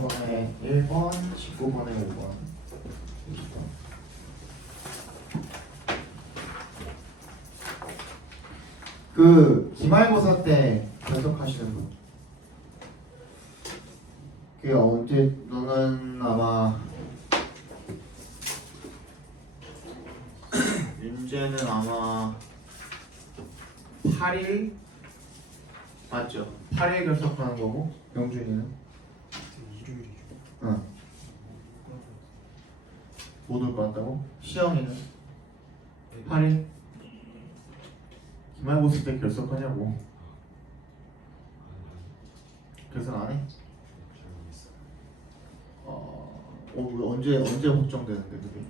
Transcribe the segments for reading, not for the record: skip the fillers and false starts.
18번에 1번, 19번에 5번. 그 기말고사 때 결석하시는 분. 그게 언제 너는 아마 윤재는 아마 8일 맞죠? 8일 결석하는 거고 영준이는 일요일이죠. 응. 못 올 것 같다고? 시영이는 8일 기말고사 때 결석하냐고. 결석 안 해? 언제 확정되는데 그게?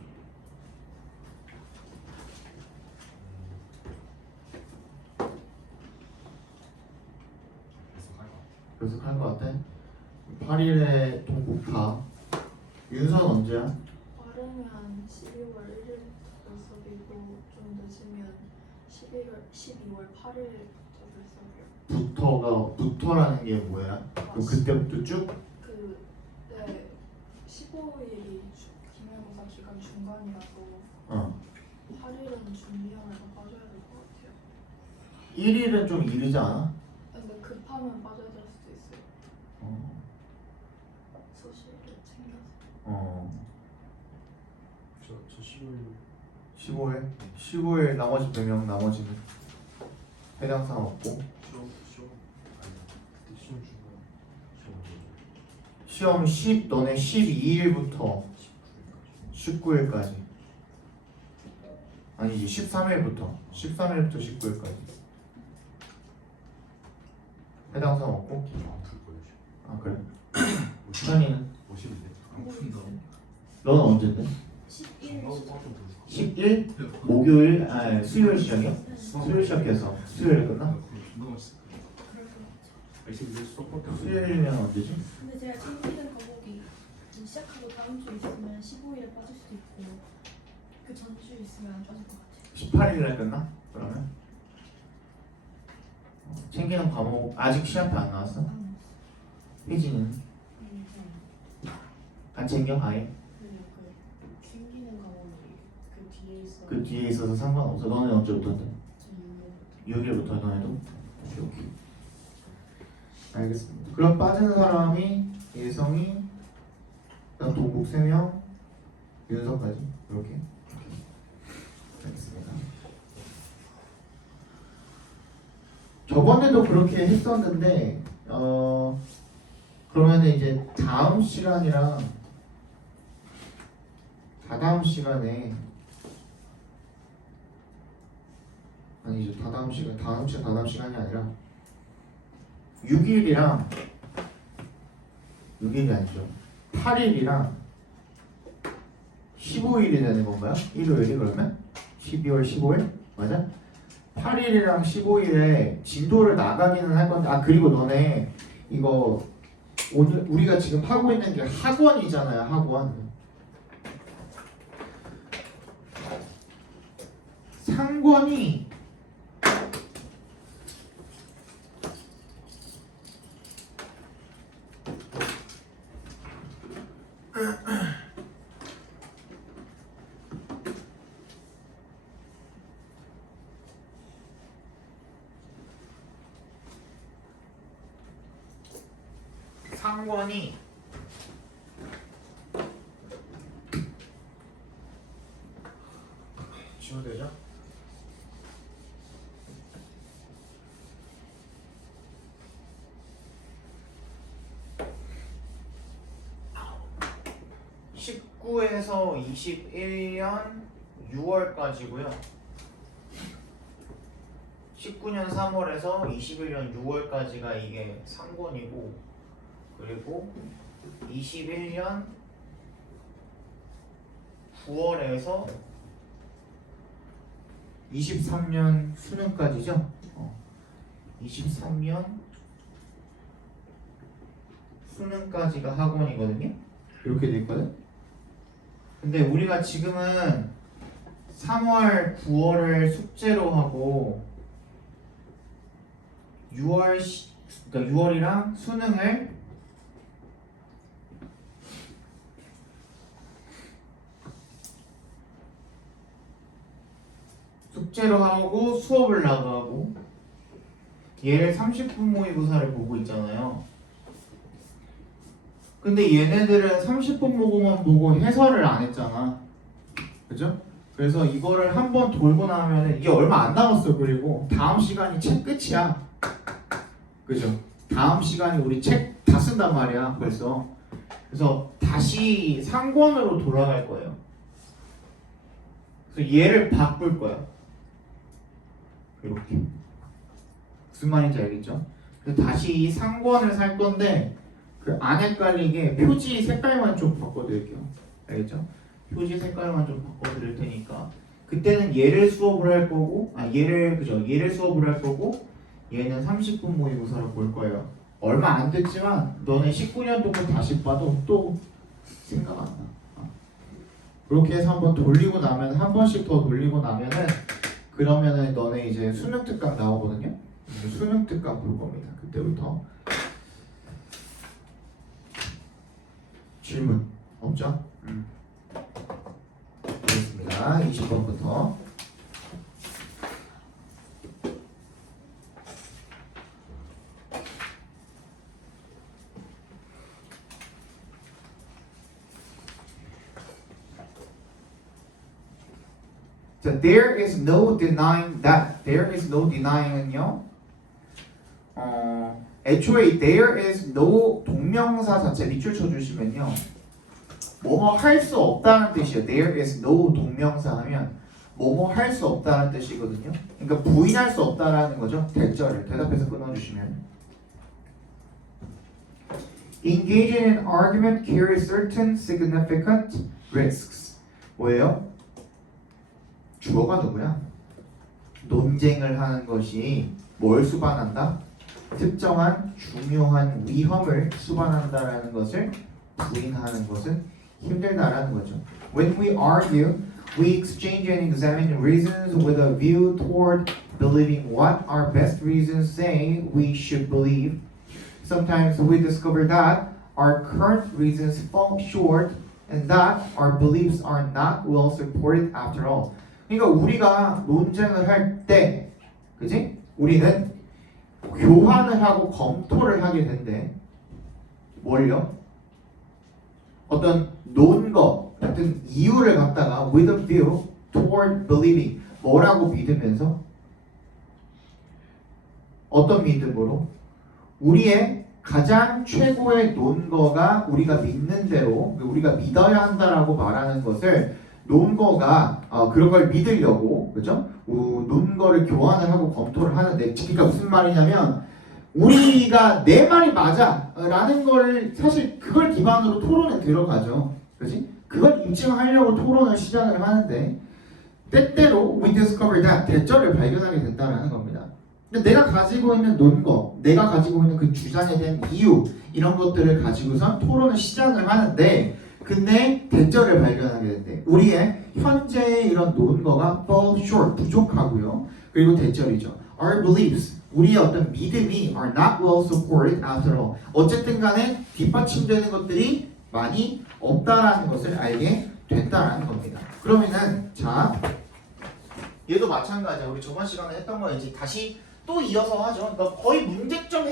결석할 것 같아? 8일에 동국파. 윤선 언제야? 빠르면 12월 1일부터 결석이고 좀 늦으면 12월 8일부터 결석이요. 부터라는 게 뭐야? 그럼 그때부터 쭉? 네, 15일이 기말고사 기간 중간이라서 어. 8일은 준비하면서 빠져야 될 것 같아요. 1일은 좀 이르지 않아? 근데 급하면 빠져야 될 수도 있어요. 어. 소실을 챙겨서. 저 15일 15일? 15일 나머지 100명 나머지는 해당상 없고 아니 그때 시험 중간 시험 10 너네 12일부터 19일까지 아니지 13일부터 19일까지 해당상 없고. 안풀 거예요. 아 그래? 현이는? 50인데 안 푼다. 너는 언제인데? 11일 10일? 목요일? 아 수요일 시작이야? 수요일 시작해서 수요일에 끝나? 수요일이면 언제지? 근데 제가 챙기는 과목이 시작하고 다음 주 있으면 15일에 빠질 수도 있고 그 전주 있으면 안 빠질 것 같아요. 18일에 끝나? 그러면? 챙기는 과목 아직 시험표 안 나왔어? 혜진이는? 안 챙겨? 아예? 챙기는 과목이 그 뒤에 있어. 그 뒤에 있어서 상관없어. 너는 언제부터인데? 저 6일부터 너네도? 오케이. 알겠습니다. 그럼 빠지는 사람이 예성이, 그다음 동국 3명, 윤서까지 이렇게. 알겠습니다. 저번에도 그렇게 했었는데 그러면 이제 다음 시간이랑 다다음 시간에 아니죠. 다다음 시간이 아니라 6일이랑 6일이 아니죠. 8일이랑 15일이 되는 건가요? 일요일이 그러면? 12월 15일? 맞아? 8일이랑 15일에 진도를 나가기는 할 건데 그리고 너네 이거 오늘 우리가 지금 하고 있는 게 학원이잖아요. 학원. 상권이 상권이 지워되죠? (19에서 21년 6월까지고요) 19년 3월에서 21년 6월까지가 이게 상권이고, 그리고 21년 9월에서 23년 수능까지죠? 23년 수능까지가 학원이거든요? 이렇게 돼 있거든? 근데 우리가 지금은 3월, 9월을 숙제로 하고 6월이랑 수능을 숙제를 하고 수업을 나가고 얘를 30분 모의고사를 보고 있잖아요. 근데 얘네들은 30분 보고만 보고 해설을 안 했잖아. 그죠? 그래서 이거를 한번 돌고 나면은 이게 얼마 안 남았어. 그리고 다음 시간이 책 끝이야. 그죠? 다음 시간이 우리 책 다 쓴단 말이야. 벌써. 그래서 다시 상권으로 돌아갈 거예요. 그래서 얘를 바꿀 거야. 이렇게. 무슨 말인지 알겠죠? 그래서 다시 상권을 살 건데 그 안 헷갈리게 표지 색깔만 좀 바꿔드릴게요. 알겠죠? 표지 색깔만 좀 바꿔드릴 테니까 그때는 얘를 수업을 할 거고 얘를 수업을 할 거고 얘는 30분 모의고사를 볼 거예요. 얼마 안 됐지만 너네 19년 동안 다시 봐도 또 생각 안 나. 그렇게 해서 한번 돌리고 나면 한 번씩 더 돌리고 나면은 그러면은 너네 이제 수능 특강 나오거든요. 수능 특강 볼 겁니다. 그때부터. 질문 없죠? 알겠습니다. 20번부터. 자, there is no denying that. There is no denying은요. 애초에 there is no 동명사 자체 밑줄 쳐주시면요. 뭐뭐 할 수 없다는 뜻이에요. There is no 동명사 하면 뭐뭐 할 수 없다는 뜻이거든요. 그러니까 부인할 수 없다라는 거죠. 대절을 대답해서 끊어주시면. Engaging in argument carries certain significant risks. 뭐예요? 주어가 누구야? 논쟁을 하는 것이 뭘 수반한다? 특정한 중요한 위험을 수반한다라는 것을 부인하는 것은 힘들다라는 거죠. When we argue, we exchange and examine reasons with a view toward believing what our best reasons say we should believe. Sometimes we discover that our current reasons fall short and that our beliefs are not well supported after all. 그러니까 우리가 논쟁을 할 때, 그지? 우리는 교환을 하고 검토를 하게 된대. 뭘요? 어떤 논거 같은 이유를 갖다가 with a view toward believing 뭐라고 믿으면서 어떤 믿음으로 우리의 가장 최고의 논거가 우리가 믿는 대로 우리가 믿어야 한다라고 말하는 것을 논거가 그런 걸 믿으려고 그죠? 논거를 교환을 하고 검토를 하는데 그러니까 무슨 말이냐면 우리가 내 말이 맞아 라는 거를 사실 그걸 기반으로 토론에 들어가죠. 그지? 그걸 입증하려고 토론을 시작을 하는데 때때로 we discover that 대절을 발견하게 된다는 겁니다. 근데 내가 가지고 있는 논거, 내가 가지고 있는 그 주장에 대한 이유 이런 것들을 가지고선 토론을 시작을 하는데 근데 대절을 발견하게 된대. 우리의 현재의 이런 논거가 fall short, 부족하고요. 그리고 대절이죠. Our beliefs, 우리의 어떤 믿음이 are not well supported after all. 어쨌든 간에 뒷받침되는 것들이 많이 없다라는 것을 알게 된다라는 겁니다. 그러면은 자, 얘도 마찬가지야. 우리 저번 시간에 했던 거 이제 다시 또 이어서 하죠. 그러니까 거의 문제점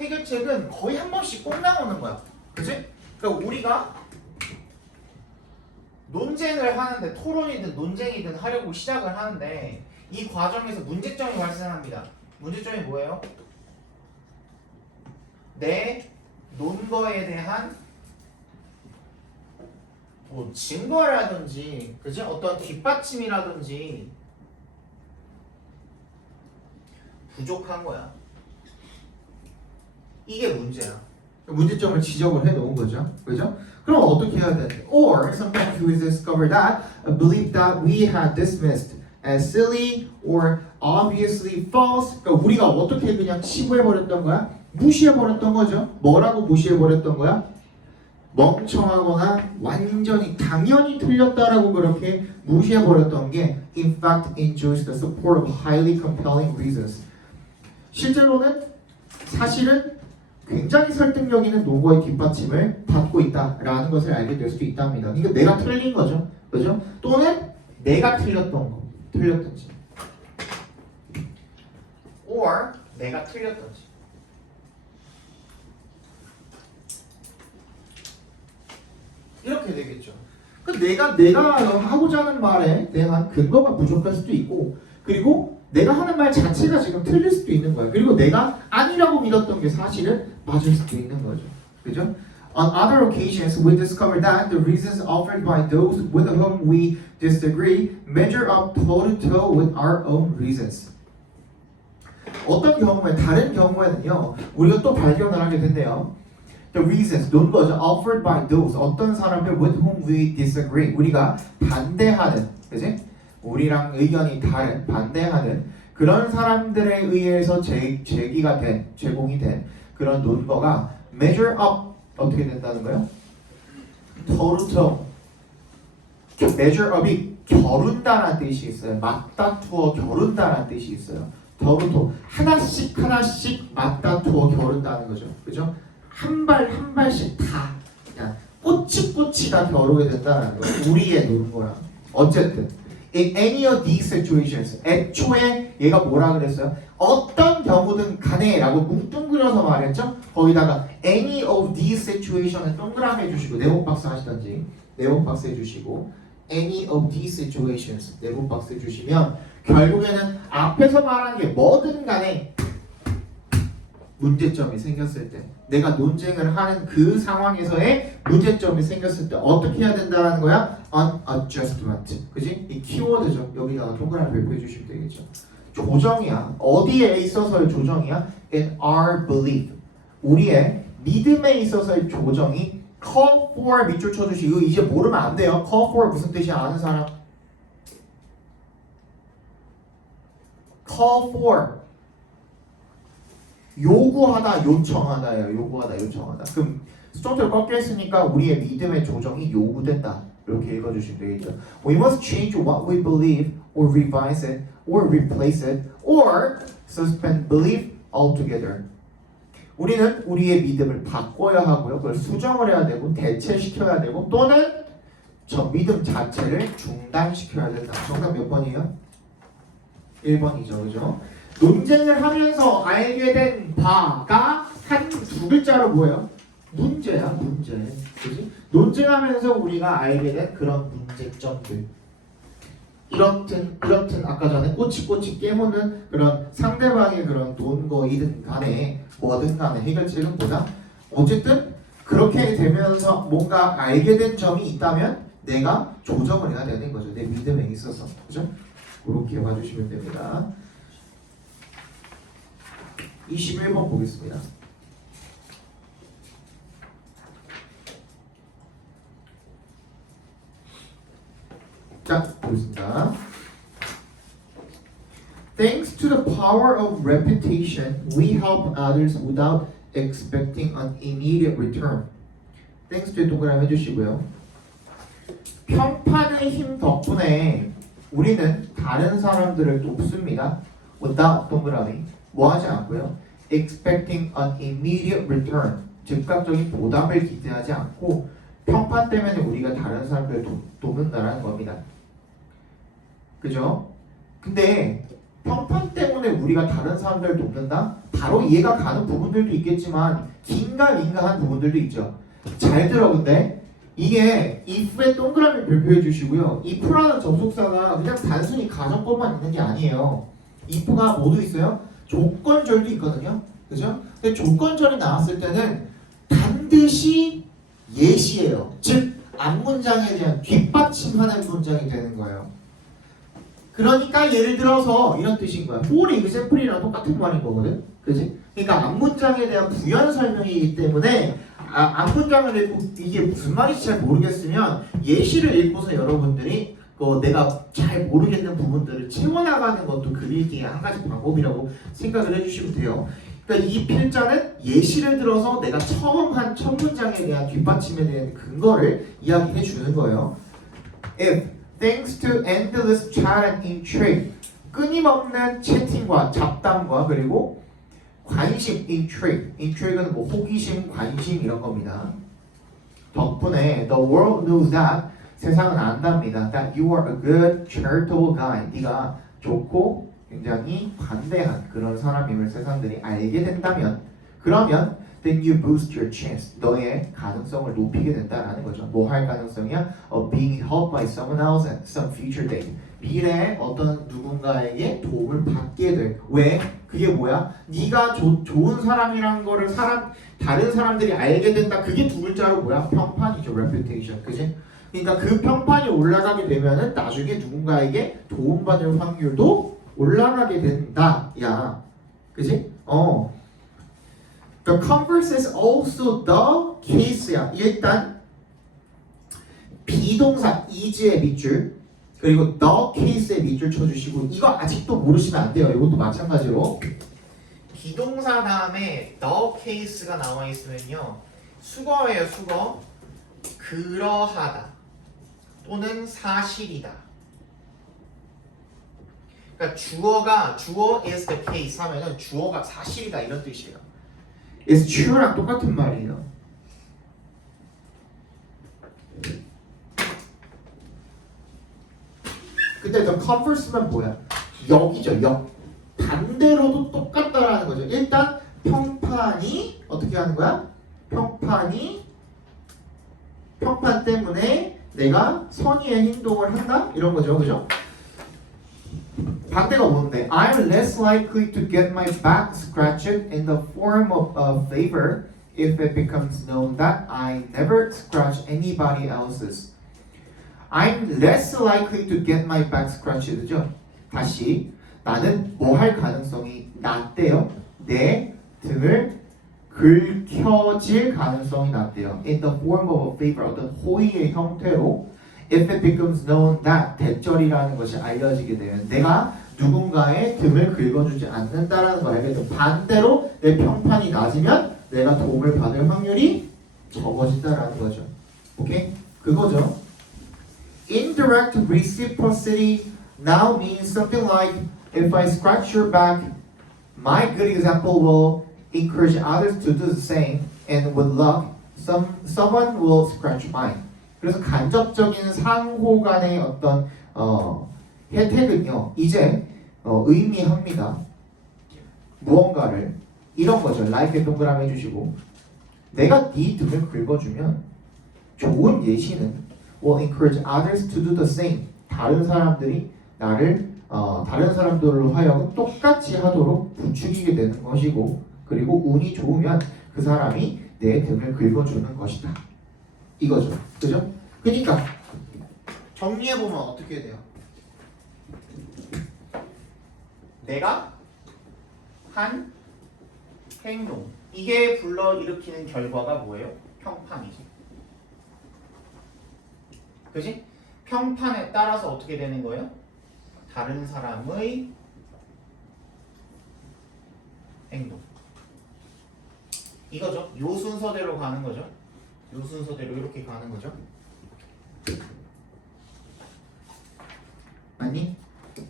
해결책은 거의 한 번씩 꼭 나오는 거야. 그치? 그러니까 우리가 논쟁을 하는데 토론이든 논쟁이든 하려고 시작을 하는데 이 과정에서 문제점이 발생합니다. 문제점이 뭐예요? 내 논거에 대한 뭐 증거라든지 그치? 어떤 뒷받침이라든지 부족한 거야. 이게 문제야. 문제점을 지적을 해 놓은 거죠. 그죠? 그럼 어떻게 해야 돼? Or sometimes we discover that a belief that we had dismissed as silly or obviously false. 그러니까 우리가 어떻게 그냥 치부해버렸던 거야? 무시해버렸던 거죠. 뭐라고 무시해버렸던 거야? 멍청하거나 완전히 당연히 틀렸다라고 그렇게 무시해버렸던 게 in fact enjoys the support of highly compelling reasons. 실제로는 사실은 굉장히 설득력 있는 논거의 뒷받침을 받고 있다라는 것을 알게 될 수도 있답니다. 그러니까 내가 틀린 거죠. 그죠? 또는 내가 틀렸던 거. 틀렸든지. or 내가 틀렸든지. 이렇게 되겠죠. 그러니까 내가 하고자 하는 말에 대한 근거가 부족할 수도 있고, 그리고 내가 하는 말 자체가 지금 틀릴 수도 있는 거예요. 그리고 내가 아니라고 믿었던 게 사실은 맞을 수도 있는 거죠. 그죠? On other occasions, we discover that the reasons offered by those with whom we disagree measure up toe-to-toe with our own reasons. 어떤 경우에, 다른 경우에는요, 우리가 또 발견을 하게 된대요. The reasons, 논거죠. Offered by those, 어떤 사람들 with whom we disagree. 우리가 반대하는, 그지? 우리랑 의견이 다른, 반대하는 그런 사람들에 의해서 제기가 된, 제공이 된 그런 논거가 measure up, 어떻게 된다는 거예요? toe-to-toe. measure up이 겨룬다라는 뜻이 있어요. 맞다투어 겨룬다라는 뜻이 있어요. toe-to-toe. 하나씩 맞다투어 겨룬다는 거죠. 그죠? 한 발씩 다 그냥 꼬치 다 겨루게 된다는 거예요. 우리의 논거랑. 어쨌든 in any of these situations, 애초에 얘가 뭐라 그랬어요? 어떤 경우든 간에라고 뭉뚱그려서 말했죠? 거기다가 any of these situations을 동그라미 해주시고 네모 박스 하시던지 네모 박스 해주시고 any of these situations 네모 박스 해주시면 결국에는 앞에서 말한 게 뭐든 간에 문제점이 생겼을 때, 내가 논쟁을 하는 그 상황에서의 문제점이 생겼을 때 어떻게 해야 된다는 거야? On adjustment. 그지? 이 키워드죠. 여기다가 동그라미 배포해 주시면 되겠죠. 조정이야. 어디에 있어서의 조정이야? In our belief. 우리의 믿음에 있어서의 조정이 call for 밑줄 쳐주시고, 이제 모르면 안 돼요. call for 무슨 뜻이야? 아는 사람? call for 요구하다, 요청하다예요. 요청하다. 그럼 수정태로 꺾여 있으니까 우리의 믿음의 조정이 요구된다. 이렇게 읽어주시면 되겠죠. We must change what we believe, or revise it, or replace it, or suspend belief altogether. 우리는 우리의 믿음을 바꿔야 하고요. 그걸 수정을 해야 되고, 대체시켜야 되고, 또는 저 믿음 자체를 중단시켜야 된다. 정답 몇 번이에요? 1번이죠. 그죠? 논쟁을 하면서 알게 된 바가 한 두 글자로 뭐예요? 문제야, 문제. 그지? 논쟁하면서 우리가 알게 된 그런 문제점들. 이렇든 아까 전에 꼬치 깨무는 그런 상대방의 그런 논거이든 간에 뭐든 간에 해결책은 뭐다? 어쨌든 그렇게 되면서 뭔가 알게 된 점이 있다면 내가 조정을 해야 되는 거죠. 내 믿음에 있어서. 그죠? 그렇게 봐주시면 됩니다. 21번 보겠습니다. 자, 보겠습니다. Thanks to the power of reputation, we help others without expecting an immediate return. Thanks to 동그라미 해주시고요. 평판의 힘 덕분에 우리는 다른 사람들을 돕습니다. without 동그라미 뭐 하지 않고요. expecting an immediate return, 즉각적인 보답을 기대하지 않고 평판 때문에 우리가 다른 사람들을 돕는다라는 겁니다. 그죠? 근데 평판 때문에 우리가 다른 사람들을 돕는다? 바로 이해가 가는 부분들도 있겠지만 긴가민가한 부분들도 있죠. 잘 들어. 근데 이게 if에 동그라미 별표해 주시고요. if라는 접속사가 그냥 단순히 가정법만 있는 게 아니에요. if가 뭐도 있어요? 조건절도 있거든요. 그죠? 근데 조건절이 나왔을 때는 반드시 예시예요. 즉 앞문장에 대한 뒷받침하는 문장이 되는 거예요. 그러니까 예를 들어서 이런 뜻인 거야. for example이랑 똑같은 말인 거거든. 그지? 그러니까 앞문장에 대한 부연 설명이기 때문에 앞문장을 읽고 이게 무슨 말인지 잘 모르겠으면 예시를 읽고서 여러분들이 내가 잘 모르겠는 부분들을 채워나가는 것도 글 읽기의 한 가지 방법이라고 생각을 해주시면 돼요. 그러니까 이 필자는 예시를 들어서 내가 처음 한 첫 문장에 대한 뒷받침에 대한 근거를 이야기해 주는 거예요. If thanks to endless chat and intrigue, 끊임없는 채팅과 잡담과 그리고 관심, intrigue는 뭐 호기심, 관심 이런 겁니다. 덕분에 the world knows that 세상은 안답니다. That you are a good, charitable guy. 네가 좋고 굉장히 반대한 그런 사람임을 세상들이 알게 된다면 그러면 then you boost your chance. 너의 가능성을 높이게 된다라는 거죠. 뭐 할 가능성이야? Of being helped by someone else at some future date. 미래에 어떤 누군가에게 도움을 받게 될. 왜? 그게 뭐야? 네가 좋은 사람이란 거를 다른 사람들이 알게 된다. 그게 두 글자로 뭐야? 평판이죠. reputation. 그지? 그러니까 그 평판이 올라가게 되면은 나중에 누군가에게 도움받을 확률도 올라가게 된다. 야. 그지? The converse is also the case야. 일단 비동사 is의 밑줄 그리고 the case의 밑줄 쳐주시고 이거 아직도 모르시면 안 돼요. 이것도 마찬가지로 비동사 다음에 the case가 나와 있으면요 수거예요. 수거. 그러하다 또는 사실이다. 그러니까 주어 is the case 하면은 주어가 사실이다 이런 뜻이에요. is true랑 똑같은 말이에요. 근데 the converse만 뭐야? 역이죠. 역. 반대로도 똑같다라는 거죠. 일단 평판이 어떻게 하는 거야? 평판 때문에 내가 선의의 행동을 한다? 이런 거죠. 그죠? 반대가 뭔데? I'm less likely to get my back scratched in the form of a favor if it becomes known that I never scratch anybody else's. I'm less likely to get my back scratched죠. 다시 나는 뭐 할 가능성이 낮대요. 내 등을 긁혀질 가능성이 낮대요. In the form of a favor, 어떤 호의의 형태로 if it becomes known that 대절이라는 것이 알려지게 되면 내가 누군가의 등을 긁어주지 않는다라는 걸 알게 되면 반대로 내 평판이 낮으면 내가 도움을 받을 확률이 적어진다라는 거죠. 오케이? 그거죠. Indirect reciprocity now means something like if I scratch your back, my good example will encourage others to do the same, and with luck, someone will scratch mine. 그래서 간접적인 상호 간의 어떤 혜택은요 이제 의미합니다. 무언가를 이런 거죠. like 동그라미 해주시고 내가 네 등을 긁어주면 좋은 예시는 will encourage others to do the same. 다른 사람들이 나를 다른 사람들로 하여금 똑같이 하도록 부추기게 되는 것이고 그리고 운이 좋으면 그 사람이 내 등을 긁어주는 것이다. 이거죠. 그죠? 그러니까 정리해보면 어떻게 돼요? 내가 한 행동 이게 불러일으키는 결과가 뭐예요? 평판이지. 그지? 평판에 따라서 어떻게 되는 거예요? 다른 사람의 행동 이거죠. 요 순서대로 가는 거죠. 요 순서대로 이렇게 가는 거죠. 아니?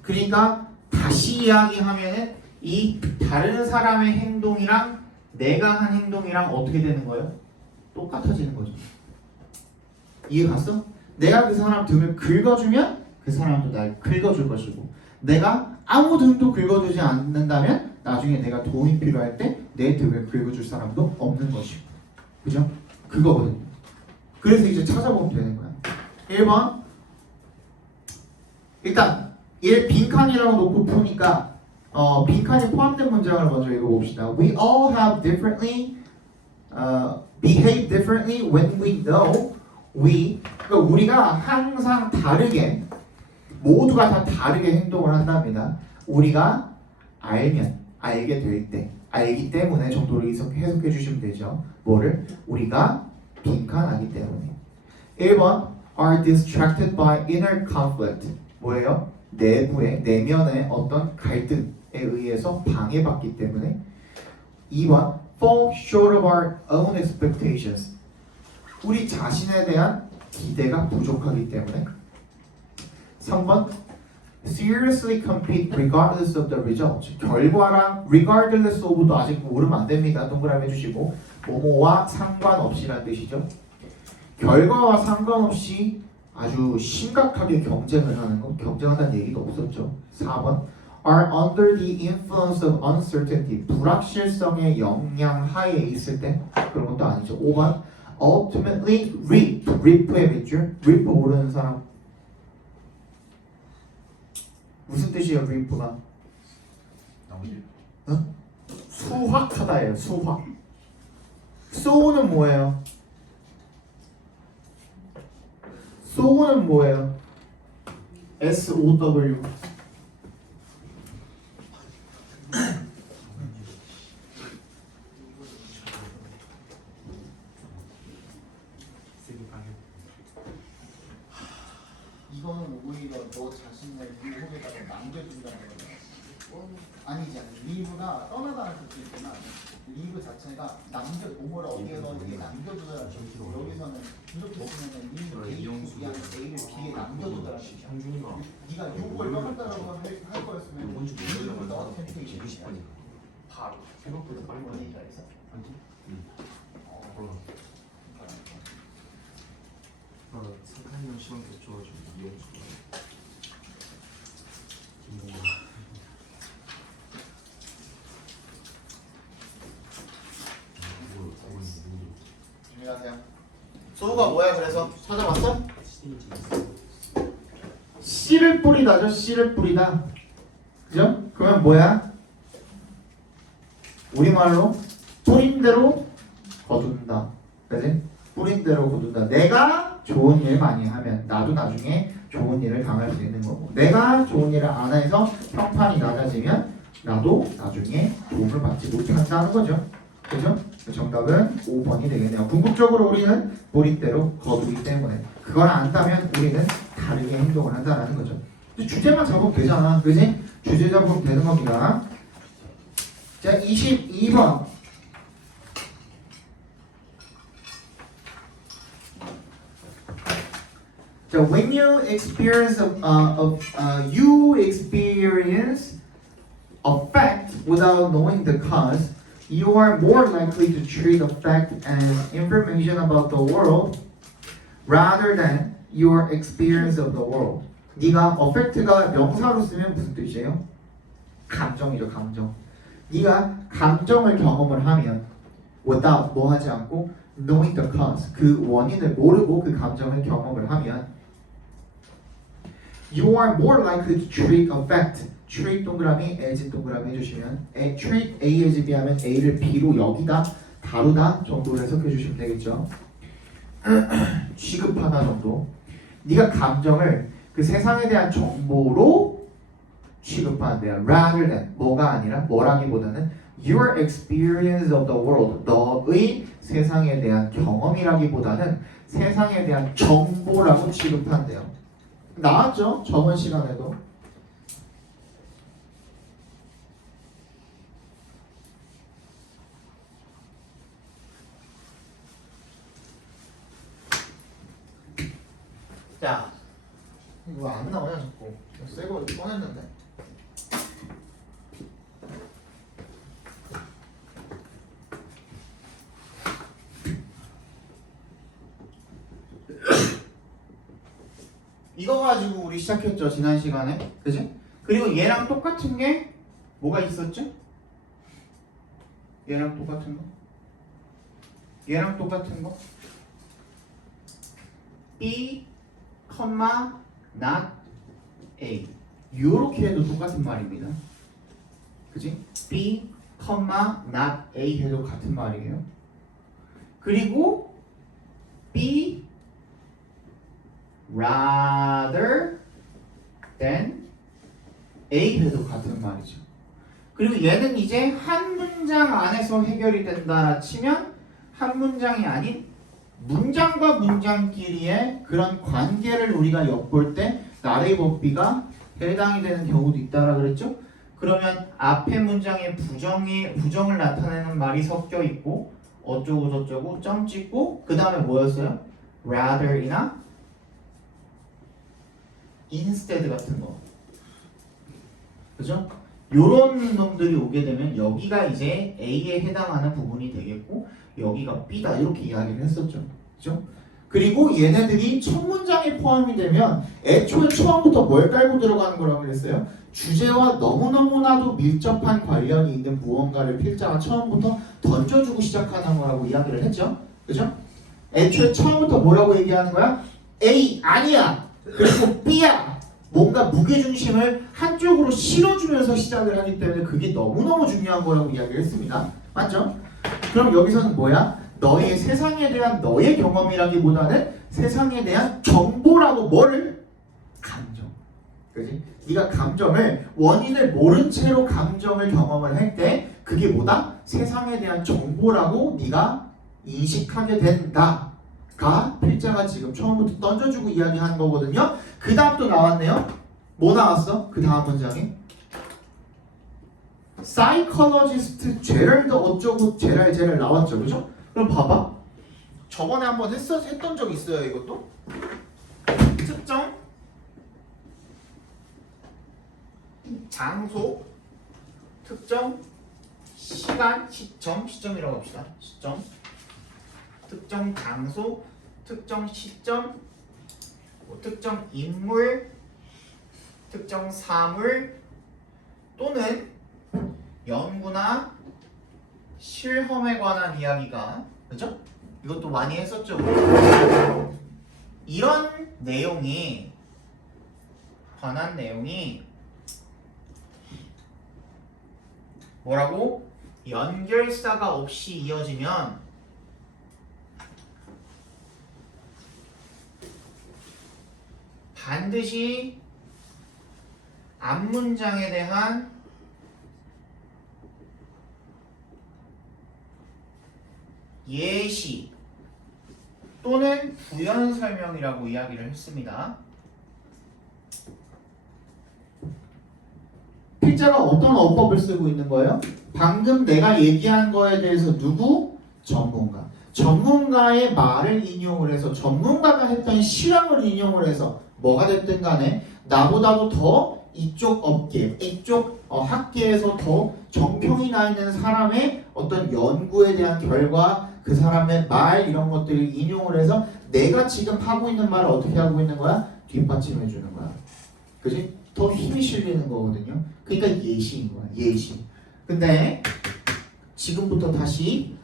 그러니까 다시 이야기하면은 이 다른 사람의 행동이랑 내가 한 행동이랑 어떻게 되는 거예요? 똑같아지는 거죠. 이해 갔어? 내가 그 사람 등을 긁어주면 그 사람도 날 긁어줄 것이고 내가 아무 등도 긁어주지 않는다면 나중에 내가 도움이 필요할 때 내 등을 긁어줄 사람도 없는 것이고 그죠? 그거거든요. 그래서 이제 찾아보면 되는 거야. 1번 일단 얘 빈칸이라고 놓고 푸니까 빈칸이 포함된 문장을 먼저 읽어봅시다. We all have differently behave differently when we know 그러니까 우리가 항상 다르게 모두가 다 다르게 행동을 한답니다. 우리가 알게 될 때 알기 때문에 정도로 해석해 주시면 되죠. 뭐를? 우리가 빈칸하기 때문에. 1번 are distracted by inner conflict. 뭐예요? 내면의 어떤 갈등에 의해서 방해받기 때문에. 2번 fall short of our own expectations. 우리 자신에 대한 기대가 부족하기 때문에. 3번 seriously compete regardless of the result. 결과랑 regardless of도 아직 모르면 안 됩니다. 동그라미 해주시고 뭐뭐와 상관없이라는 뜻이죠. 결과와 상관없이 아주 심각하게 경쟁을 하는 거. 경쟁한다는 얘기도 없었죠. 4번 are under the influence of uncertainty. 불확실성의 영향 하에 있을 때 그런 것도 아니죠. 5번 ultimately reap. reap의 밑줄. reap 모르는 사람 무슨 뜻이에요? reap가 나머지 수확하다예요. 수확. sow는 뭐예요? sow는 뭐예요? SOW. 세게 방해. 이거는 오히려 너 자신을 유혹에다가 남겨준다는 거예요. 아니지, 리브가 떠나가는 뜻도 있지만 리브 자체가 몸을 어디에 넣는지 남겨두더라는 뜻이고 여기서는 이렇게 쓰면은 리브 A B하고 A를 B에 남겨두더라는 뜻이야. 형준이가 네가 요걸 떠났다라고 할 거였으면 뭔지 리브를 모르려고 너한테 템테이션이야. 20번이니까 바로 생각보다 빨리 뭔 가네. 얘기가 있어? 아니? 어, 몰라. 나 3학년 시간 겹쳐가지고 이용수가 김동건 준비하세요. 소우가 뭐야? 그래서 찾아봤어? 씨를 뿌리다죠. 씨를 뿌리다. 그죠? 그러면 뭐야? 우리말로 뿌린 대로 거둔다. 그지? 뿌린 대로 거둔다. 내가 좋은 일 많이 하면 나도 나중에 좋은 일을 당할 수 있는 거고, 내가 좋은 일을 안 해서 평판이 낮아지면 나도 나중에 도움을 받지 못한다는 거죠. 그죠? 정답은 5번이 되겠네요. 궁극적으로 우리는 뿌린 대로 거두기 때문에 그걸 안다면 우리는 다르게 행동을 한다는 거죠. 주제만 잡으면 되잖아. 그지? 주제 잡으면 되는 겁니다. 자, 22번. 자, when you experience you experience effect without knowing the cause, you are more likely to treat effect as information about the world rather than your experience of the world. 네가 effect가 명사로 쓰면 무슨 뜻이에요? 감정이죠, 감정. 네가 감정을 경험을 하면 without 뭐 하지 않고 knowing the cause 그 원인을 모르고 그 감정을 경험을 하면 you are more likely to treat effect treat 동그라미 as 동그라미 해주시면 treat A as B 하면 A를 B로 여기다 다루다 정도로 해석해 주시면 되겠죠. 취급하다 정도. 네가 감정을 그 세상에 대한 정보로 취급하는데요. rather than 뭐가 아니라 뭐라기보다는 your experience of the world 너의 세상에 대한 경험이라기보다는 세상에 대한 정보라고 취급한대요. 나왔죠? 저번 시간에도. 자, 이거 안 나오냐 자꾸. 새거 꺼냈는데. 이거 가지고 우리 시작했죠 지난 시간에, 그지? 그리고 얘랑 똑같은 게 뭐가 있었죠? 얘랑 똑같은 거? 얘랑 똑같은 거? B, not A. 요렇게 해도 똑같은 말입니다. 그지? B, not A 해도 같은 말이에요. 그리고 B rather than A 해도 같은 말이죠. 그리고 얘는 이제 한 문장 안에서 해결이 된다 치면 한 문장이 아닌 문장과 문장끼리의 그런 관계를 우리가 엿볼 때 나레이 법비가 해당이 되는 경우도 있다라 그랬죠? 그러면 앞에 문장에 부정을 나타내는 말이 섞여 있고 어쩌고 저쩌고 점 찍고 그 다음에 뭐였어요? rather이나 instead 같은 거, 그죠? 요런 놈들이 오게 되면 여기가 이제 A에 해당하는 부분이 되겠고 여기가 B다 이렇게 이야기를 했었죠, 그죠? 그리고 얘네들이 첫 문장에 포함이 되면 애초에 처음부터 뭘 깔고 들어가는 거라고 그랬어요? 주제와 너무너무나도 밀접한 관련이 있는 무언가를 필자가 처음부터 던져주고 시작하는 거라고 이야기를 했죠. 그죠? 애초에 처음부터 뭐라고 얘기하는 거야? A 아니야. 그리고 B야. 뭔가 무게중심을 한쪽으로 실어주면서 시작을 하기 때문에 그게 너무너무 중요한 거라고 이야기를 했습니다. 맞죠? 그럼 여기서는 뭐야? 너의 세상에 대한 너의 경험이라기보다는 세상에 대한 정보라고 뭐를? 감정. 그지? 네가 감정을 원인을 모른 채로 감정을 경험을 할 때 그게 뭐다? 세상에 대한 정보라고 네가 인식하게 된다가 필자가 지금 처음부터 던져주고 이야기하는 거거든요. 그 다음 또 나왔네요. 뭐 나왔어? 그 다음 문장에 사이콜로지스트 제럴드 어쩌고 제랄 나왔죠. 그죠? 그럼 봐봐. 저번에 한번 했던 적 있어요. 이것도 특정 장소, 특정 시간, 시점이라고 합시다. 시점, 특정 장소, 특정 시점, 특정 인물, 특정 사물 또는 연구나 실험에 관한 이야기가, 그죠? 이것도 많이 했었죠. 이런 내용이 관한 내용이 뭐라고? 연결사가 없이 이어지면 반드시 앞문장에 대한 예시 또는 부연 설명이라고 이야기를 했습니다. 필자가 어떤 어법을 쓰고 있는 거예요? 방금 내가 얘기한 거에 대해서 누구? 전문가. 전문가의 말을 인용을 해서 전문가가 했던 실험을 인용을 해서 뭐가 됐든 간에 나보다도 더 이쪽 업계, 이쪽 학계에서 더 정평이 나 있는 사람의 어떤 연구에 대한 결과, 그 사람의 말 이런 것들을 인용을 해서 내가 지금 하고 있는 말을 어떻게 하고 있는 거야? 뒷받침해 주는 거야. 그지? 더 힘이 실리는 거거든요. 그러니까 예시인 거야. 예시. 근데 지금부터 다시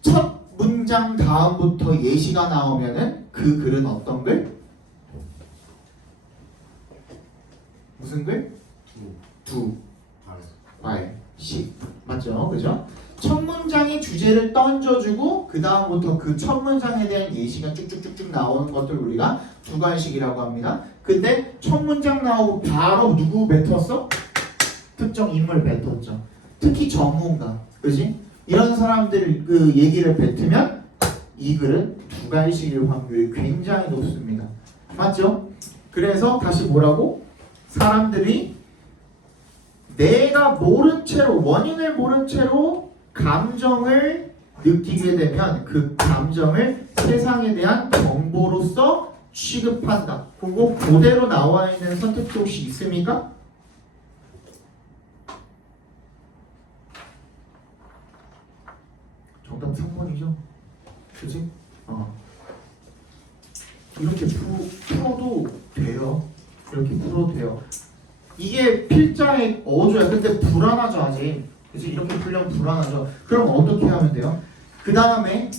첫 문장 다음부터 예시가 나오면은 그 글은 어떤 글? 무슨 글? 두, 발, 식. 맞죠? 그죠? 첫 문장의 주제를 던져주고 그 다음부터 그 첫 문장에 대한 예시가 쭉쭉쭉쭉 나오는 것들 우리가 두괄식이라고 합니다. 근데 첫 문장 나오고 바로 누구 뱉었어? 특정 인물 뱉었죠. 특히 전문가, 그지? 이런 사람들 그 얘기를 뱉으면 이 글은 두괄식일 확률이 굉장히 높습니다. 맞죠? 그래서 다시 뭐라고? 사람들이 내가 모른 채로, 원인을 모른 채로 감정을 느끼게 되면 그 감정을 세상에 대한 정보로서 취급한다. 그거 그대로 나와 있는 선택지 혹시 있습니까? 정답 3번이죠. 그치? 이렇게 풀어도 돼요. 이렇게 풀어도 돼요. 이게 필자의 어조야. 근데 불안하죠 아직. 그치? 이렇게 풀려면 불안하죠. 그럼 어떻게 하면 돼요? 그 다음에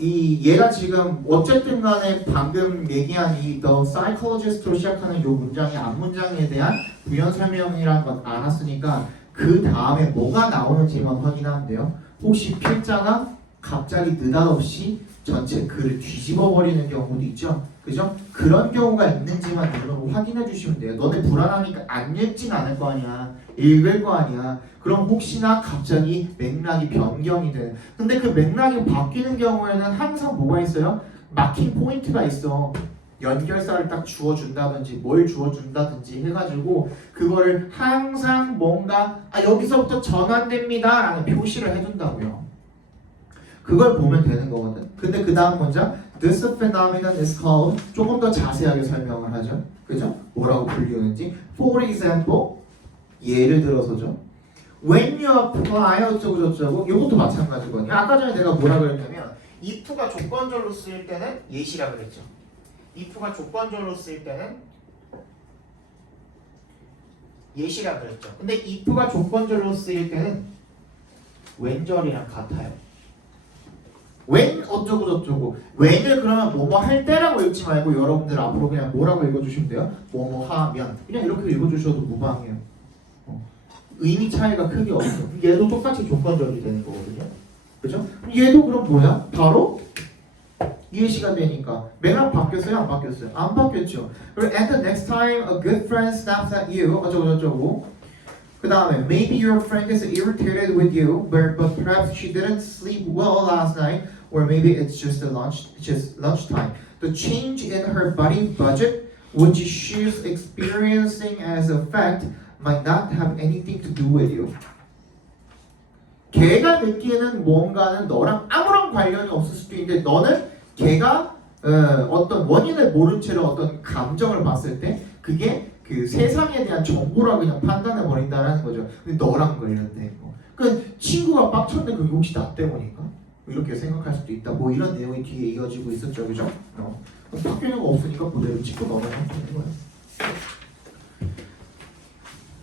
얘가 지금 어쨌든 간에 방금 얘기한 이 The Psychologist로 시작하는 이 문장이 앞문장에 대한 부연 설명이라는 건 알았으니까 그 다음에 뭐가 나오는지만 확인하면 돼요. 혹시 필자가 갑자기 느닷없이 전체 글을 뒤집어 버리는 경우도 있죠. 그죠? 그런 경우가 있는지만 여러분 확인해 주시면 돼요. 너네 불안하니까 안 읽진 않을 거 아니야. 읽을 거 아니야. 그럼 혹시나 갑자기 맥락이 변경이 돼. 근데 그 맥락이 바뀌는 경우에는 항상 뭐가 있어요? 마킹 포인트가 있어. 연결사를 딱 주어준다든지 뭘 주어준다든지 해가지고 그거를 항상 뭔가 여기서부터 전환됩니다 라는 표시를 해준다고요. 그걸 보면 되는 거거든. 근데 그 다음 문장 This phenomenon is called 조금 더 자세하게 설명을 하죠. 그죠? 뭐라고 불리는지 For example 예를 들어서죠. When you apply 어쩌고 저쩌고 이것도 마찬가지거든요. 아까 전에 내가 뭐라 그랬냐면 if가 조건절로 쓰일 때는 예시라 그랬죠. if가 조건절로 쓰일 때는 예시라 그랬죠. 근데 if가 조건절로 쓰일 때는 when절이랑 같아요. when 어쩌고 저쩌고 when을 그러면 뭐뭐 할 때라고 읽지 말고 여러분들 앞으로 그냥 뭐라고 읽어주시면 돼요? 뭐뭐 하면 그냥 이렇게 읽어주셔도 무방해요. 의미 차이가 크게 없어. 얘도 똑같이 조건절이 되는 거거든요. 그죠? 얘도 그럼 뭐야? 바로 예시가 되니까 맥락 바뀌었어요? 안 바뀌었어요? 안 바뀌었죠. 그리고 at the next time a good friend snaps at you 어쩌고 저쩌고 그 다음에 maybe your friend is irritated with you but perhaps she didn't sleep well last night or maybe it's just lunchtime. The change in her body budget which she's experiencing as a fact might not have anything to do with you. 걔가 느끼는 뭔가는 너랑 아무런 관련이 없을 수도 있는데 너는 걔가 어떤 원인을 모른 채로 어떤 감정을 봤을 때 그게 그 세상에 대한 정보라 그냥 판단해 버린다라는 거죠. 근데 너랑 관련된 거. 그 친구가 빡쳤는데 그게 혹시 나 때문인가? 이렇게 생각할 수도 있다. 뭐 이런 내용이 뒤에 이어지고 있었죠, 그죠? 바뀌는 거 없으니까 그대로 짚고 넘어가면 되는 거예요.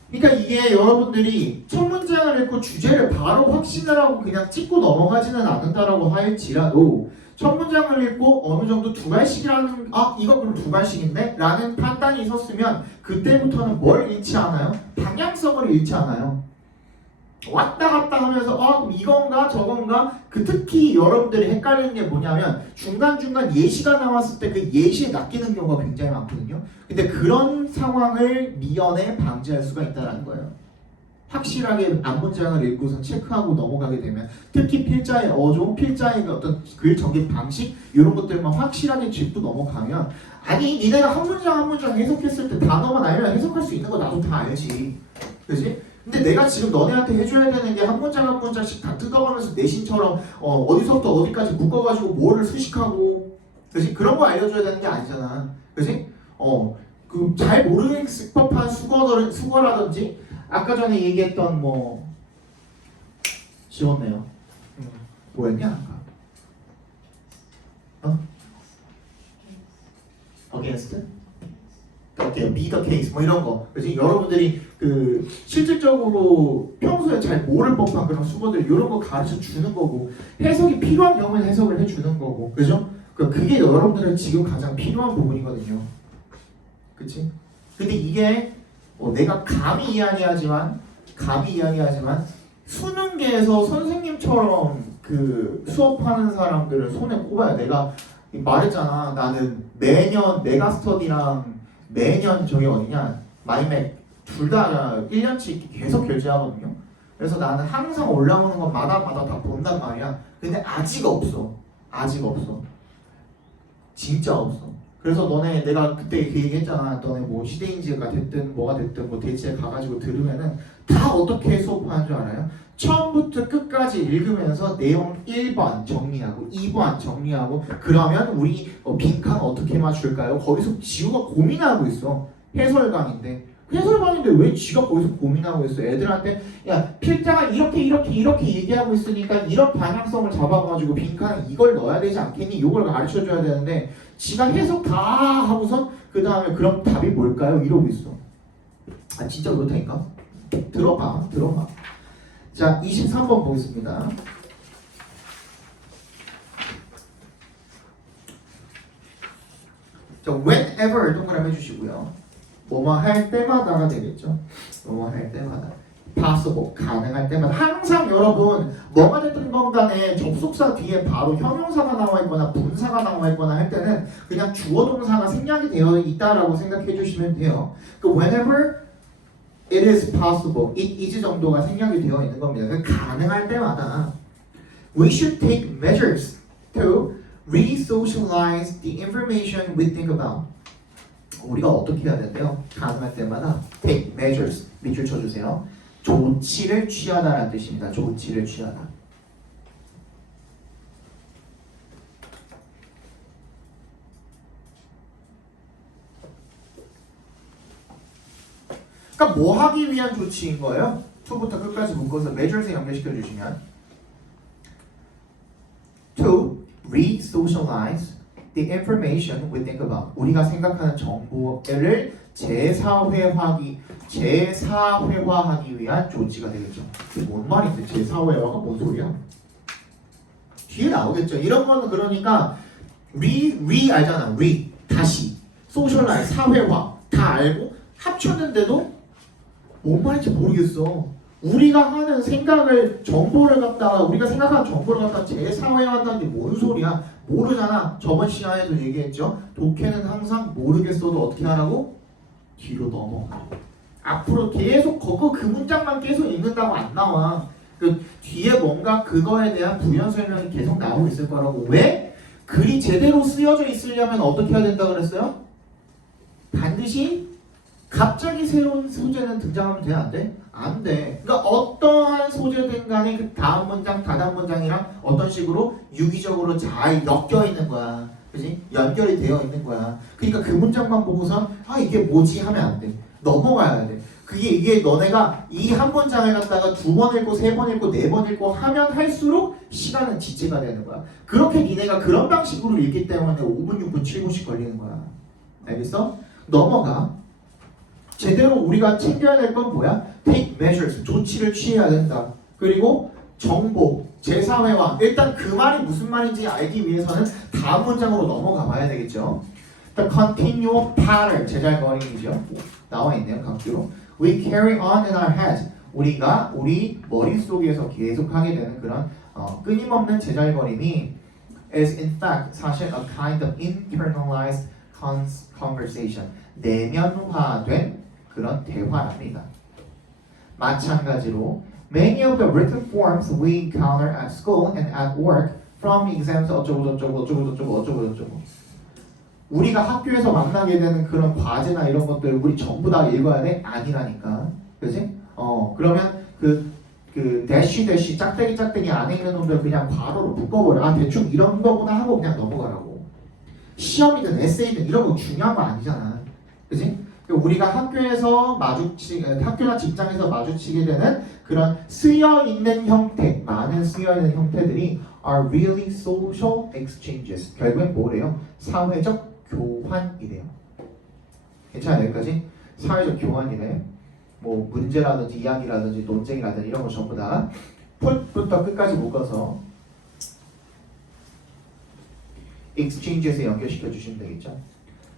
그러니까 이게 여러분들이 첫 문장을 읽고 주제를 바로 확신을 하고 그냥 찍고 넘어가지는 않는다라고 할지라도 첫 문장을 읽고 어느 정도 두갈씩이라는 이거 그럼 두갈씩인데? 라는 판단이 있었으면 그때부터는 뭘 잃지 않아요? 방향성을 잃지 않아요. 왔다 갔다 하면서 그럼 이건가 저건가 특히 여러분들이 헷갈리는 게 뭐냐면 중간중간 예시가 나왔을 때 그 예시에 낚이는 경우가 굉장히 많거든요. 근데 그런 상황을 미연에 방지할 수가 있다는 거예요. 확실하게 앞문장을 읽고서 체크하고 넘어가게 되면 특히 필자의 어조, 필자의 어떤 글 전개 방식 이런 것들만 확실하게 짚고 넘어가면 아니 니네가 한 문장 한 문장 해석했을 때 단어만 알면 해석할 수 있는 거 나도 다 알지. 그지? 근데 내가 지금 너네한테 해줘야 되는 게 한 문장 한 문장씩 다 뜯어가면서 내신처럼 어디서부터 어디까지 묶어가지고 뭐를 수식하고 그지? 그런 거 알려줘야 되는 게 아니잖아. 그지? 그 잘 모르는 법한 수거라든지 아까 전에 얘기했던 뭐 지웠네요. 뭐였냐? Against? 어때요? Be the case 뭐 이런 거. 그지? 여러분들이 그 실질적으로 평소에 잘 모를 법한 그런 수거들 이런 거 가르쳐 주는 거고 해석이 필요한 경우에 해석을 해주는 거고, 그죠? 그게 여러분들은 지금 가장 필요한 부분이거든요. 그치? 근데 이게 내가 감히 이야기하지만 수능계에서 선생님처럼 그 수업하는 사람들을 손에 꼽아야 내가 말했잖아. 나는 매년 메가스터디랑 매년 저기 어디냐 마이맥 둘 다 1년치 계속 결제하거든요. 그래서 나는 항상 올라오는 건 마다 다 본단 말이야. 근데 아직 없어. 진짜 없어. 그래서 너네 내가 그때 그 얘기 했잖아. 너네 뭐 시대인지가 됐든 뭐가 됐든 뭐 대지에 가가지고 들으면은 다 어떻게 수업하는 줄 알아요? 처음부터 끝까지 읽으면서 내용 1번 정리하고 2번 정리하고 그러면 우리 빈칸 어떻게 맞출까요? 거기서 지우가 고민하고 있어. 해설강인데 왜 지가 거기서 고민하고 있어? 애들한테 야 필자가 이렇게 얘기하고 있으니까 이런 방향성을 잡아가지고 빈칸에 이걸 넣어야 되지 않겠니? 이걸 가르쳐줘야 되는데 지가 해석 다 하고선 그 다음에 그럼 답이 뭘까요? 이러고 있어. 진짜 그렇다니까? 들어봐. 자 23번 보겠습니다. 자 whenever 동그라미 해주시고요. 뭐뭐 할 때마다가 되겠죠. 뭐뭐 할 때마다 possible 가능할 때마다 항상 여러분 뭐가 됐든 건 간에 접속사 뒤에 바로 형용사가 나와 있거나 분사가 나와 있거나 할 때는 그냥 주어 동사가 생략이 되어 있다라고 생각해 주시면 돼요. 그 whenever it is possible, it is 정도가 생략이 되어 있는 겁니다. 그 가능할 때마다 we should take measures to re-socialize the information we think about. 우리가 어떻게 해야 된대요? 가능할 때마다 take measures 밑줄 쳐주세요. 조치를 취하다라는 뜻입니다. 조치를 취하다. 그러니까 뭐 하기 위한 조치인 거예요? to부터 끝까지 묶어서 measures에 연결시켜 주시면 to socialize the information we think about. 우리가 생각하는 정보를 제사회화하기 위한 조치가 되겠죠. 이게 뭔 말인데 제사회화가 뭔 소리야? 뒤에 나오겠죠. 이런 거는 그러니까 알잖아. 다시 socialize 사회화 다 알고 합쳤는데도 뭔 말인지 모르겠어. 우리가 하는 정보를 갖다가 우리가 생각하는 정보를 갖다가 재사회화한다는 게 뭔 소리야? 모르잖아. 저번 시간에도 얘기했죠. 독해는 항상 모르겠어도 어떻게 하라고? 뒤로 넘어가. 앞으로 계속 그 문장만 계속 읽는다고 안 나와. 그 뒤에 뭔가 그거에 대한 부연 설명이 계속 나오고 있을 거라고. 왜? 글이 제대로 쓰여져 있으려면 어떻게 해야 된다 그랬어요? 반드시 갑자기 새로운 소재는 등장하면 돼? 안 돼? 안 돼. 그러니까 어떠한 소재든 간에 그 다음 문장, 다다음 문장이랑 어떤 식으로 유기적으로 잘 엮여 있는 거야. 그지? 연결이 되어 있는 거야. 그러니까 그 문장만 보고서 이게 뭐지? 하면 안 돼. 넘어가야 돼. 이게 너네가 이 한 문장을 갖다가 2번 읽고 3번 읽고 4번 읽고 하면 할수록 시간은 지체가 되는 거야. 그렇게 니네가 그런 방식으로 읽기 때문에 5분, 6분, 7분씩 걸리는 거야. 알겠어? 넘어가. 제대로 우리가 챙겨야 될 건 뭐야? Take measures, 조치를 취해야 된다. 그리고 정보, 제사회화. 일단 그 말이 무슨 말인지 알기 위해서는 다음 문장으로 넘어가 봐야 되겠죠. The continual pattern, 제잘거림이죠. 나와 있네요, 강조로. We carry on in our heads. 우리가 우리 머릿속에서 계속 하게 되는 그런 끊임없는 제잘거림이 is in fact 사실 a kind of internalized conversation. 내면화된 그런 대화랍니다. 마찬가지로 many of the written forms we encounter at school and at work from exams 어쩌고 우리가 학교에서 만나게 되는 그런 과제나 이런 것들 우리 전부 다 읽어야 돼? 아니라니까. 그지? 그러면 그 대쉬 짝대기 안에 있는 놈들 그냥 괄호로 묶어버려. 대충 이런 거구나 하고 그냥 넘어가라고. 시험이든 에세이든 이런 거 중요한 거 아니잖아. 그지? 우리가 학교나 직장에서 마주치게 되는 그런 쓰여있는 형태, 많은 쓰여있는 형태들이 are really social exchanges. 결국엔 뭐래요? 사회적 교환이래요. 괜찮아요? 여기까지? 사회적 교환이래. 뭐 문제라든지 이야기라든지 논쟁이라든지 이런 거 전부 다 풋부터 끝까지 묶어서 exchanges에 연결시켜 주시면 되겠죠.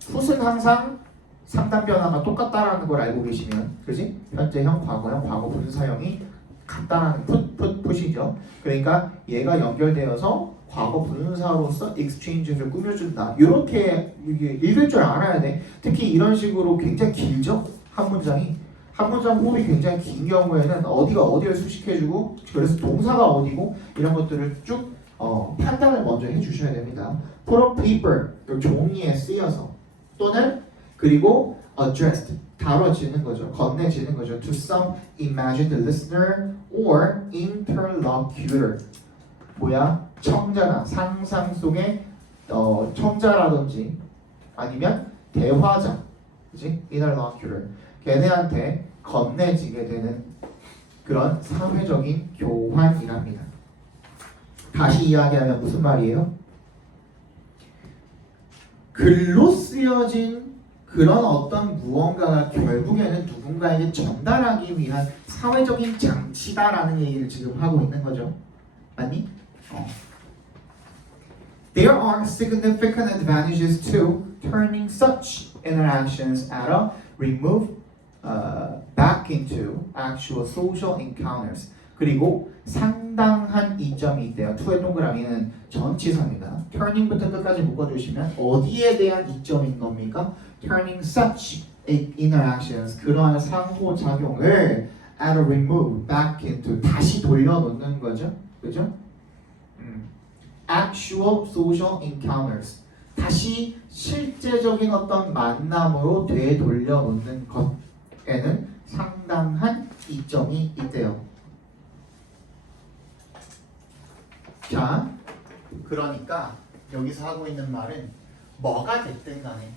풋은 항상 상단 변화가 똑같다라는 걸 알고 계시면, 그지? 현재형, 과거형, 과거 분사형이 같다라는 풋이죠. 그러니까 얘가 연결되어서 과거 분사로서 exchange를 꾸며준다. 이렇게 읽을 줄 알아야 돼. 특히 이런 식으로 굉장히 길죠? 한 문장 호흡이 굉장히 긴 경우에는 어디가 어디를 수식해주고 그래서 동사가 어디고 이런 것들을 쭉 판단을 먼저 해주셔야 됩니다. Put on paper, 종이에 쓰여서 또는 그리고 addressed, 다뤄지는 거죠. 건네지는 거죠. To some imagined listener or interlocutor. 청자나 상상 속의 청자라든지 아니면 대화자, 그지? interlocutor. 걔네한테 건네지게 되는 그런 사회적인 교환이랍니다. 다시 이야기하면 무슨 말이에요? 글로 쓰여진 그런 어떤 무언가가 결국에는 누군가에게 전달하기 위한 사회적인 장치다라는 얘기를 지금 하고 있는 거죠. 맞니? There are significant advantages to turning such interactions at a remove back into actual social encounters. 그리고 상당한 이점이 있대요. 투의 동그라미는 전치사입니다. turning부터 끝까지 묶어주시면 어디에 대한 이점인 겁니까? turning such interactions, 그러한 상호작용을 at a remove back into, 다시 돌려놓는 거죠. 그죠? actual social encounters, 다시 실제적인 어떤 만남으로 되돌려놓는 것에는 상당한 이점이 있대요. 자, 그러니까 여기서 하고 있는 말은 뭐가 됐든 간에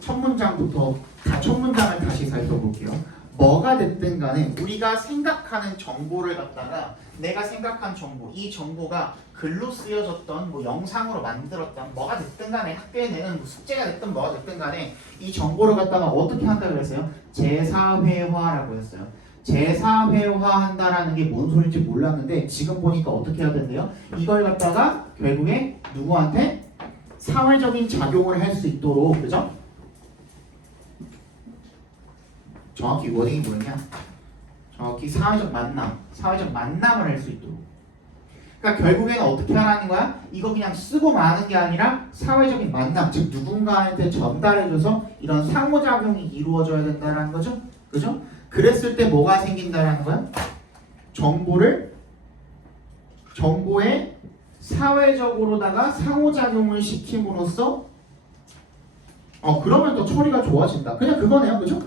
첫 문장부터 첫 문장을 다시 살펴볼게요. 뭐가 됐든 간에 우리가 생각하는 정보를 갖다가 내가 생각한 정보, 이 정보가 글로 쓰여졌던 뭐 영상으로 만들었던 뭐가 됐든 간에 학교에 내는 뭐 숙제가 됐든 뭐가 됐든 간에 이 정보를 갖다가 어떻게 한다고 그랬어요? 제4회화라고 했어요. 제4회화한다라는 게 뭔 소리인지 몰랐는데 지금 보니까 어떻게 해야 된대요? 이걸 갖다가 결국에 누구한테? 사회적인 작용을 할 수 있도록, 그죠? 정확히 워딩이 뭐냐? 정확히 사회적 만남을 할 수 있도록. 그러니까 결국에는 어떻게 하라는 거야? 이거 그냥 쓰고 마는 게 아니라 사회적인 만남, 즉 누군가한테 전달해줘서 이런 상호작용이 이루어져야 된다는 거죠, 그죠? 그랬을 때 뭐가 생긴다라는 거야? 정보에 사회적으로다가 상호작용을 시킴으로써 그러면 또 처리가 좋아진다. 그냥 그거네요, 그죠?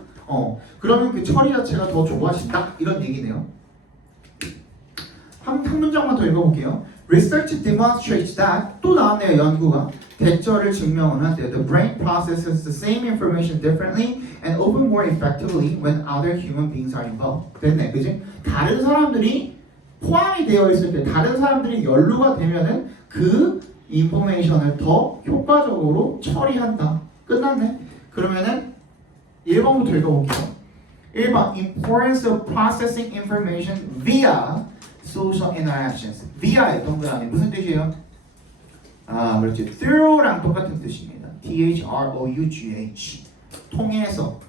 그러면 그 처리 자체가 더 좋아진다 이런 얘기네요. 한 문장만 더 읽어볼게요. Research demonstrates that 또 나왔네요, 연구가 대처를 증명을 한대요. The brain processes the same information differently and often more effectively when other human beings are involved. 됐네, 그지? 다른 사람들이 포함이 되어 있을 때, 다른 사람들이 연루가 되면은 그 인포메이션을 더 효과적으로 처리한다. 끝났네. 그러면은 1번부터 읽어볼게요. 1번 Importance of processing information via social interactions. via의 동그라미 무슨 뜻이에요? 그렇지. through랑 똑같은 뜻입니다. through 통해서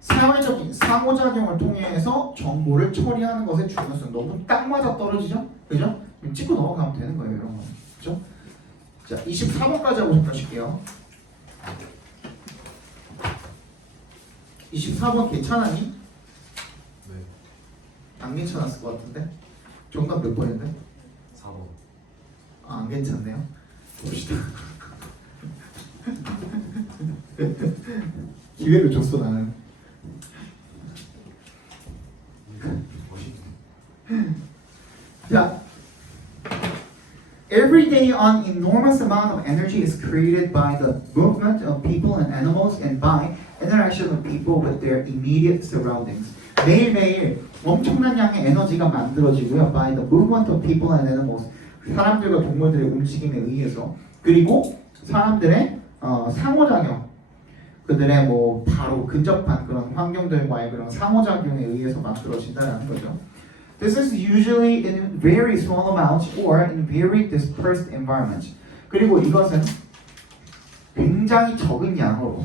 사회적인 상호작용을 통해서 정보를 처리하는 것의 중요성. 너무 딱 맞아 떨어지죠? 그죠? 찍고 넘어가면 되는 거예요, 이런 거. 그죠? 자, 24번까지 하고 접하실게요. 24번 괜찮았니? 네. 안 괜찮았을 것 같은데? 정답 몇 번인데? 4번. 안 괜찮네요. 봅시다. 기회를 줬어 나는. 자, every day an enormous amount of energy is created by the movement of people and animals and by interaction of people with their immediate surroundings. 매일매일 엄청난 양의 에너지가 만들어지고요. By the movement of people and animals. 사람들과 동물들의 움직임에 의해서. 그리고 사람들의 상호작용. 그들의 뭐 바로 근접한 그런 환경들과의 그런 상호작용에 의해서 만들어진다는 거죠. This is usually in very small amounts or in very dispersed environments. 그리고 이것은 굉장히 적은 양으로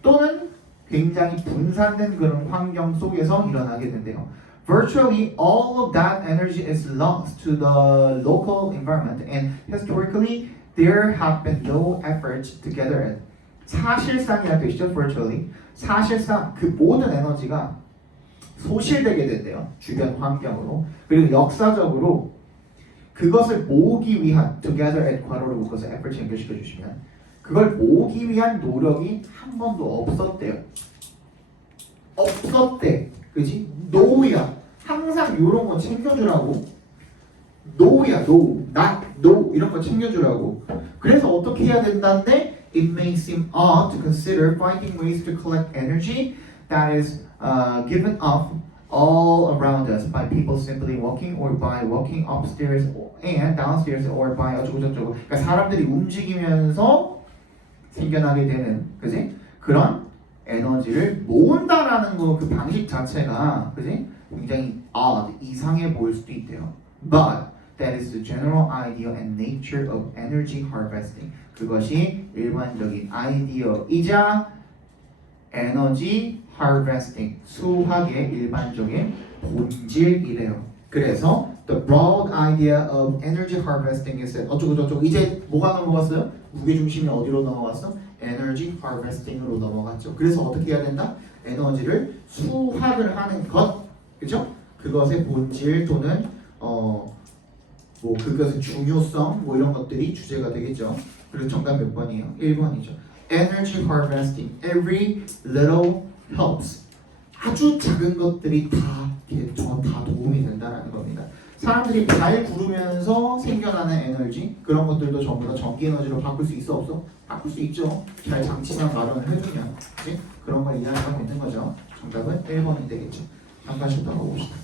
또는 굉장히 분산된 그런 환경 속에서 일어나게 된대요. Virtually all of that energy is lost to the local environment and historically there have been no efforts to gather it. 사실상이라는 뜻이죠. virtually. 사실상 그 모든 에너지가 소실되게 된대요. 주변 환경으로. 그리고 역사적으로 그것을 모으기 위한 together at 괄호를 묶어서 efforts 연결시켜 주시면 그걸 모으기 위한 노력이 한 번도 없었대요. 없었대. 그지? 노야. 항상 이런 거 챙겨주라고. 노야. no. not no. 이런 거 챙겨주라고. 그래서 어떻게 해야 된다는데 It may seem odd to consider finding ways to collect energy that is given off all around us by people simply walking or by walking upstairs and downstairs or by 어쩌고저쩌고. 그러니까 사람들이 움직이면서 생겨나게 되는, 그지? 그런 에너지를 모은다라는 거 그 방식 자체가, 그지? 굉장히 odd, 이상해 보일 수도 있대요. But that is the general idea and nature of energy harvesting. 그것이 일반적인 아이디어이자 에너지 harvesting, 수학의 일반적인 본질이래요. 그래서 the broad idea of energy harvesting is 어쩌고저쩌고. 이제 뭐가 넘어갔어요? 무게중심이 어디로 넘어갔어? energy harvesting으로 넘어갔죠. 그래서 어떻게 해야 된다? 에너지를 수학을 하는 것, 그죠? 그것의 본질 또는 뭐 그것의 중요성 뭐 이런 것들이 주제가 되겠죠. 그래서 정답 몇 번이에요? 1번이죠. Energy harvesting. Every little helps. 아주 작은 것들이 다 도움이 된다는 겁니다. 사람들이 발 구르면서 생겨나는 에너지 그런 것들도 전부 다 전기 에너지로 바꿀 수 있어 없어? 바꿀 수 있죠. 잘 장치만 마련을 해주면, 그치? 그런 걸 이해하면 되는 거죠. 정답은 1번이 되겠죠. 한 번 쉬었다가 봅시다.